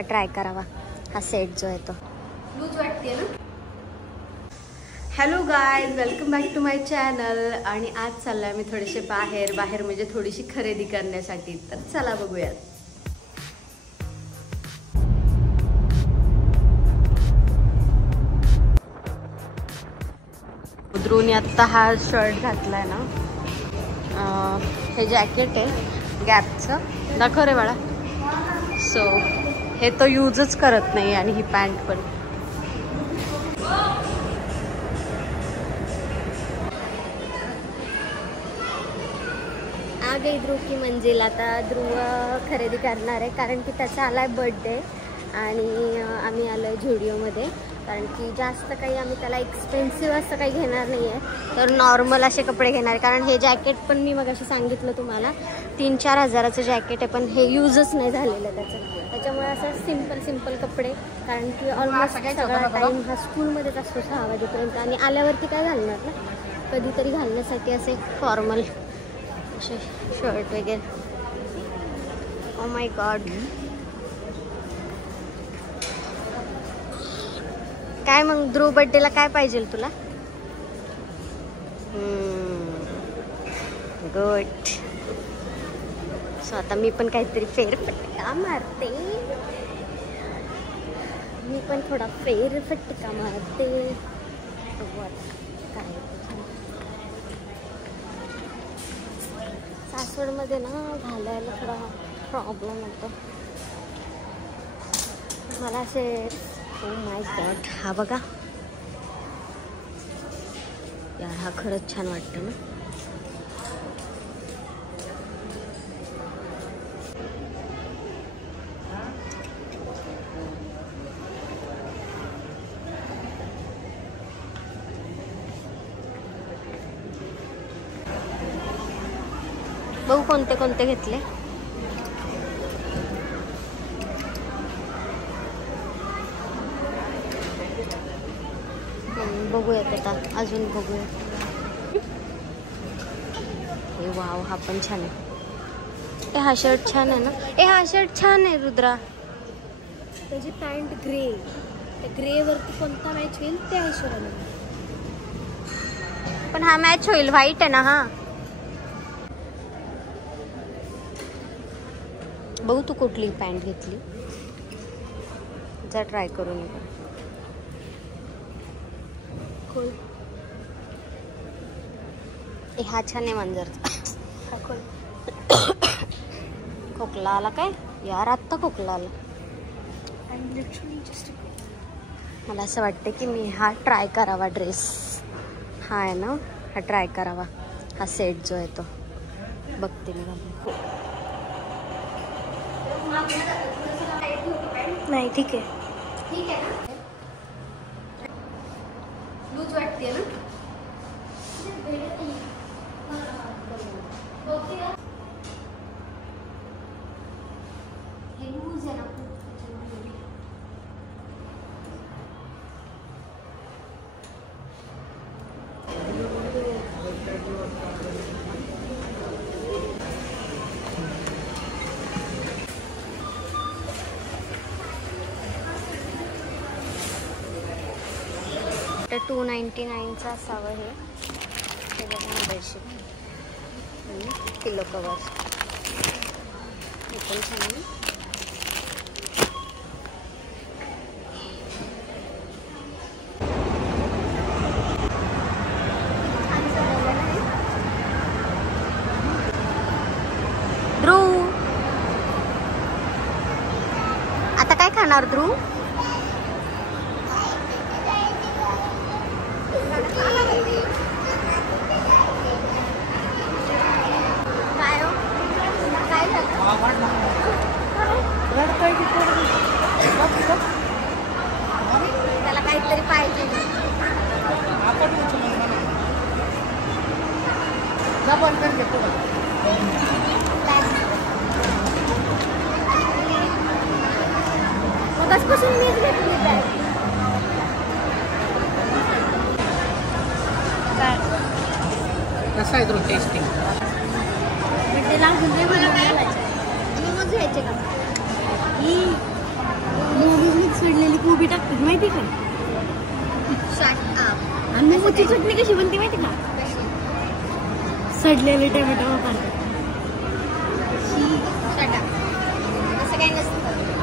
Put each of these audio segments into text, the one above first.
हा ट्राय करावा, हा सेट जो आहे तो लूज वाटते ना. Hello guys, welcome back to my channel. आणि आज चाललाय मी थोडेसे बाहेर म्हणजे थोडीशी खरेदी करण्यासाठी. तर चला बघूयात. ध्रुवने आत्ता हा शर्ट घातलाय ना, हे जॅकेट आहे गॅपचं, दाखव रे बाळा. सो हे तो यूजच करत नाही आणि ही पॅन्ट पण. आ गई ध्रुव की मंजिल. आता ध्रुव खरेदी करणार आहे कारण की त्याचा आलाय बर्थडे आणि आम्ही आलो आहे झुडिओमध्ये. कारण की जास्त काही आम्ही त्याला एक्सपेन्सिव्ह असं काही घेणार नाही आहे, तर नॉर्मल असे कपडे घेणार. कारण हे जॅकेट पण मी मगाशी सांगितलं तुम्हाला 3-4 हजाराचं जॅकेट आहे, पण हे यूजच नाही झालेलं त्याच्यामुळे असं सिंपल कपडे. कारण की ऑलमोस्ट सगळा टाईम हा स्कूलमध्येच असतो 6 वाजेपर्यंत, आणि आल्यावरती काय घालणार ना, कधीतरी घालण्यासाठी असे फॉर्मल असे शर्ट वगैरे. ओ माय गॉड, काय मग ध्रुव बर्थडेला काय पाहिजे तुला? गुड. सो आता मी पण काहीतरी फेरफटका मारते, मी पण थोडा फेरफटका मारते. काय सासवडमध्ये ना घालायला थोडा प्रॉब्लेम होतो मला असे. ओ माय गॉड, हा बघा यार, हा खरंच छान वाटतं ना. बघू कोणते कोणते घेतले. बघूयात आता, अजून बघूयात. हे वाव, हा पण छान आहे. हा शर्ट छान आहे ना. हा शर्ट छान आहे रुद्रा. त्याची पॅन्ट ग्रे, त्या ग्रे वरती कोणता मॅच होईल त्या हिशोबाने. पण हा मॅच होईल, व्हाईट आहे ना हा. बघू तू कुठली पॅन्ट घेतली, जा ट्राय करून. हा छान आहे मांजरचा. खोकला आला काय यार, आत्ता खोकला आला. मला असं वाटतं की मी हा ट्राय करावा ड्रेस. हा आहे ना, हा ट्राय करावा, हा सेट जो आहे तो बघते मी. नाही ठीक आहे, ठीक आहे ना. लूज वाटते ना. तर 299चं असावं हे. बेडशीट, पिलो कवर, हे पण छान आहे. ध्रुव आता काय खाणार ध्रुव? त्याला काहीतरी पाहिजे. मगाचपासून मीच घेतली बॅग. कसा आहे तो टेस्टिंग? म्हणजे लागून दे मला काय मोमोज घ्यायचे का? माहिती का? आणि मोची चटणी कशी बनते माहिती का? सडलेले टोमॅटो वापरतात. असं काही नसतं,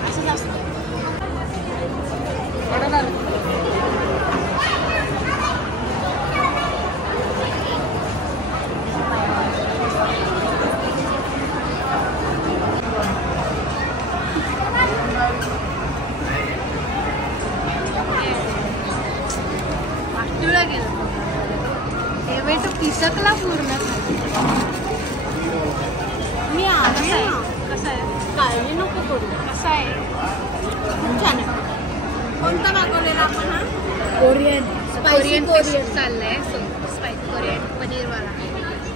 असंच असतं. पिसकला पूर्ण. मी आहे कसं आहे? काळजी नको करू. कसं आहे? छान आहे. कोणता मागवलेला आपण? हा कोरियन कोरियन चाललाय. स्पाइसी कोरियन पनीरवाला.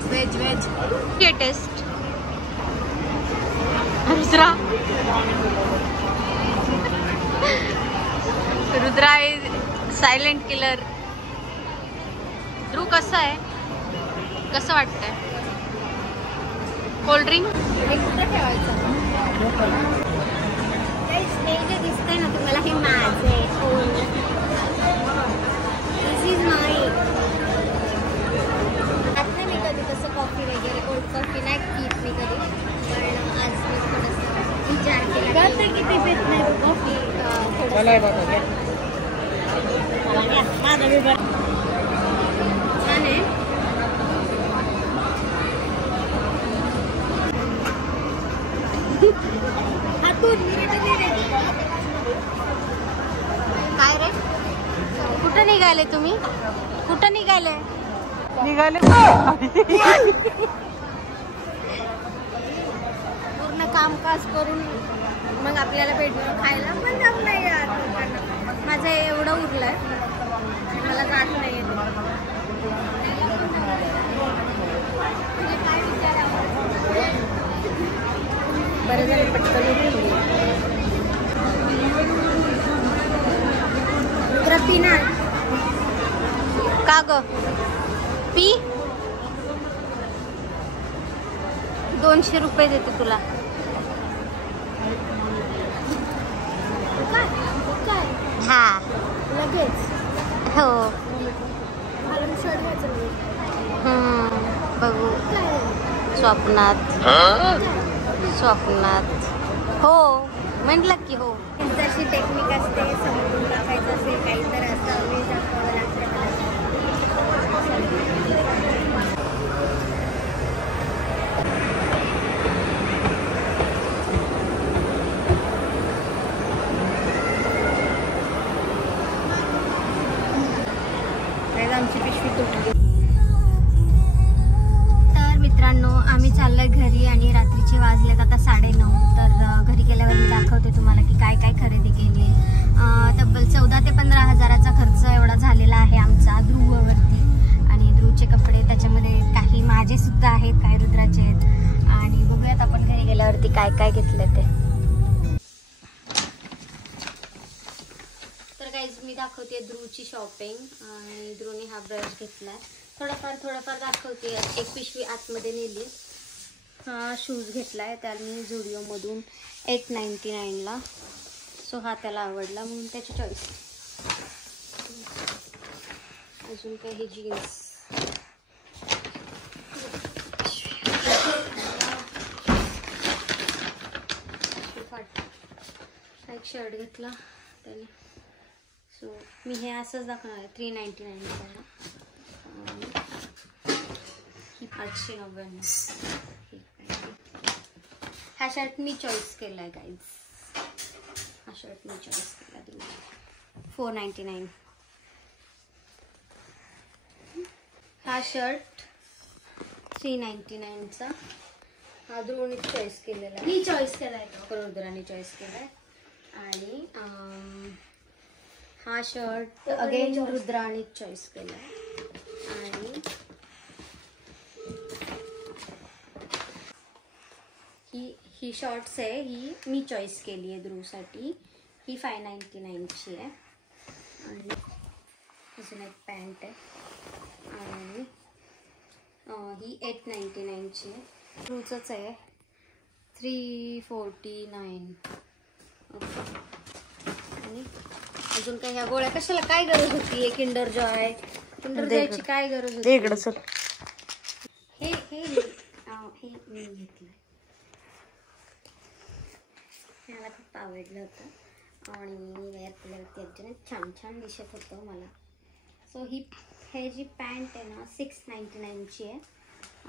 व्हेज ये taste. Rudra is silent killer. Dhruv कसं आहे? कसं वाटतंय? कोल्ड्रिंक कुठं ठेवायचं? हे जे दिसतंय ना तुम्हाला, हे माझं आहे. दिस इज माय. आता मी कधी तसं कॉफी वगैरे कोल्ड कॉफी नाही पीत मी कधी, पण आज मी थोडंसं विचार केला किती पीत नाही कॉफी. छान आहे. काय रे? कुठं निघाले तुम्ही? कुठं निघाले? पूर्ण कामकाज करून मग आपल्याला भेटलं खायला पण जात नाही यार. माझं एवढं उरलंय, मला जात नाही. काय विचारावं? बरं झालं पटकन पिना. का ग? पी. 200 रुपये देते तुला. हा लगेच. हो. शर्ट बघू. स्वप्नात हो म्हटलं की हो. जशी टेक्निक असते, समजून टाकायचं असेल काही तर असं मी दाखवावं लागतं. आमची पिशवी तुटली. तर मित्रांनो, आम्ही चाललोय घरी आणि रात्रीचे वाजलेत आता 9:30. तर घरी गेल्यावर मी दाखवते तुम्हाला की काय काय खरेदी केली. तब्बल 14 ते 15 हजाराचा खर्च एवढा झालेला आहे आमचा ध्रुववरती. आणि ध्रुवचे कपडे त्याच्यामध्ये काही माझे सुद्धा आहेत, काही रुद्राचे आहेत. आणि बघूयात आपण घरी गेल्यावरती काय काय घेतले ते. तर गाईज मी दाखवते ध्रुवची शॉपिंग. आणि ध्रुवने हा ब्रश घेतलाय. थोडंफार दाखवते. एक पिशवी आतमध्ये नेली. हा शूज घेतलाय त्याला मी झुडिओमधून 899ला. सो हा त्याला आवडला म्हणून त्याची चॉईस. अजून काही जीन्स. एक शर्ट घेतला त्याने. सो मी हे असंच दाखवणार आहे. 399चा. ही 599. हा शर्ट मी चॉईस केलाय गाईज. हा शर्ट मी चॉईस केला. 499. हा शर्ट 399चा. हा ध्रुवने चॉईस केलेला आहे. मी चॉईस केलाय. रुद्राने चॉईस केलाय. आणि हा शर्ट अगेन रुद्राने चॉईस केलाय. आणि ही शॉर्ट्स आहे, ही मी चॉईस केली आहे ध्रुवसाठी. ही 599ची आहे. आणि अजून एक पॅन्ट आहे. आणि ही 899ची आहे. ध्रुवचंच आहे. 349. ओके. आणि अजून काय ह्या गोळ्या कशाला काय गरज होती? किंडर जॉय ची काय गरज होती? इकडं चल. हे मी घेतलं, मला खूप आवडलं होतं आणि वेअर केल्यावरती एकदम छान छान दिसत होतं मला. सो हे जी पॅन्ट आहे ना 699ची आहे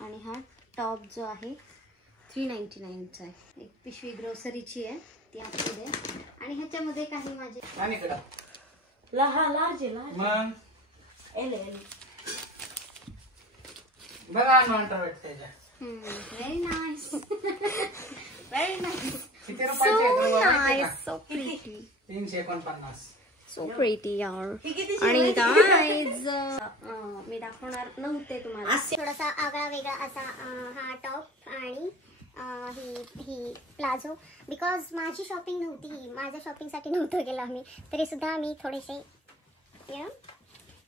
आणि हा टॉप जो आहे 399चा आहे. एक पिशवी ग्रोसरीची आहे ती आतमध्ये आणि ह्याच्यामध्ये काही माझे large L very nice very nice so pretty 349. So pretty यार. आणि गाईज मी दाखवणार नव्हते तुम्हाला. थोडासा आगळा वेगळा असा हा टॉप आणि ही प्लाझो. बिकॉज माझी शॉपिंग नव्हती, माझ्या शॉपिंगसाठी नव्हतं गेलो आम्ही, तरी सुद्धा मी थोडेसे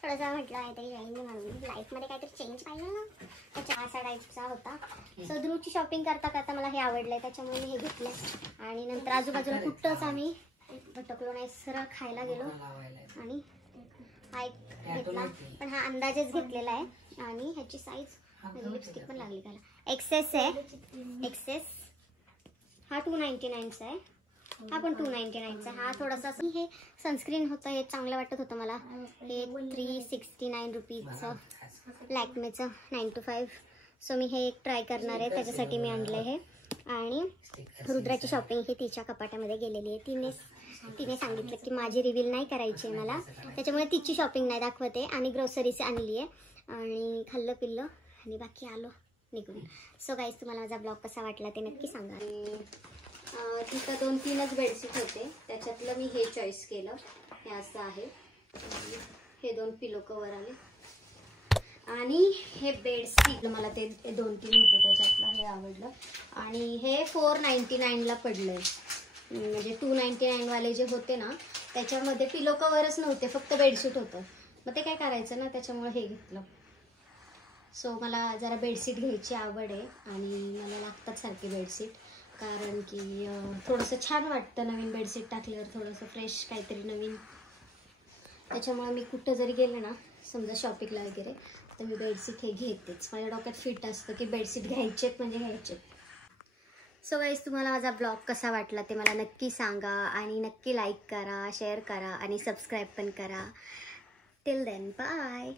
थोडंसं म्हटलं काहीतरी राहील म्हणून लाईफमध्ये काहीतरी चेंज पाहिजे ना, त्याच्या असा टाईपचा होता. सो ध्रुवची शॉपिंग करता करता मला हे आवडलंय त्याच्यामुळे मी हे घेतलं आणि नंतर आजूबाजूला कुठंच आम्ही भटकलो नाही, सरळ खायला गेलो आणि हा एक घेतला, पण हा अंदाजेच घेतलेला आहे आणि ह्याची साईज माझी लिपस्टिक पण लागली त्याला. एक्सेस आहे, एक्सेस हा 299चा आहे, हा पण 299चा. हा थोडासा हे सनस्क्रीन होतं, हे चांगलं वाटत होतं मला. हे 369 रुपीजचं लॅक्मेचं 9 to 5. सो मी हे एक ट्राय करणार आहे, त्याच्यासाठी मी आणलं हे. आणि रुद्राची शॉपिंग ही तिच्या कपाटामध्ये गेलेली आहे. तिने सांगितलं की माझी रिव्हील नाही करायची आहे मला, त्याच्यामुळे तिची शॉपिंग नाही दाखवते आणि ग्रोसरीज आणली आहे आणि खाल्लं पिल्लं आणि बाकी आलो निघून. सो गाईज तुम्हाला माझा ब्लॉग कसा वाटला ते नक्की सांगा. तिथं 2-3च बेडशीट होते, त्याच्यातलं मी हे चॉईस केलं. हे असं आहे, हे 2 पिलो कवर आले आणि हे बेडशीट मला ते 2-3 होते त्याच्यातलं हे आवडलं आणि हे 499ला पडलंय. म्हणजे 299 वाले जे होते ना त्याच्यामध्ये पिलो कवरच नव्हते, फक्त बेडशीट होतं. मग ते काय करायचं ना, त्याच्यामुळे हे घेतलं. सो मला जरा बेडशीट घ्यायची आवड आहे आणि मला लागतात सारखे बेडशीट, कारण की थोडंसं छान वाटतं नवीन बेडशीट टाकल्यावर, थोडंसं फ्रेश काहीतरी नवीन. त्याच्यामुळे मी कुठं जरी गेले ना समजा शॉपिंगला वगैरे तर मी बेडशीट हे घेतेच. माझ्या डोक्यात फिट असतं की बेडशीट घ्यायचेत म्हणजे घ्यायचेत. सो गाईज तुम्हाला माझा ब्लॉग कसा वाटला ते मला नक्की सांगा आणि नक्की लाईक करा, शेअर करा आणि सबस्क्राईब पण करा. Till then bye.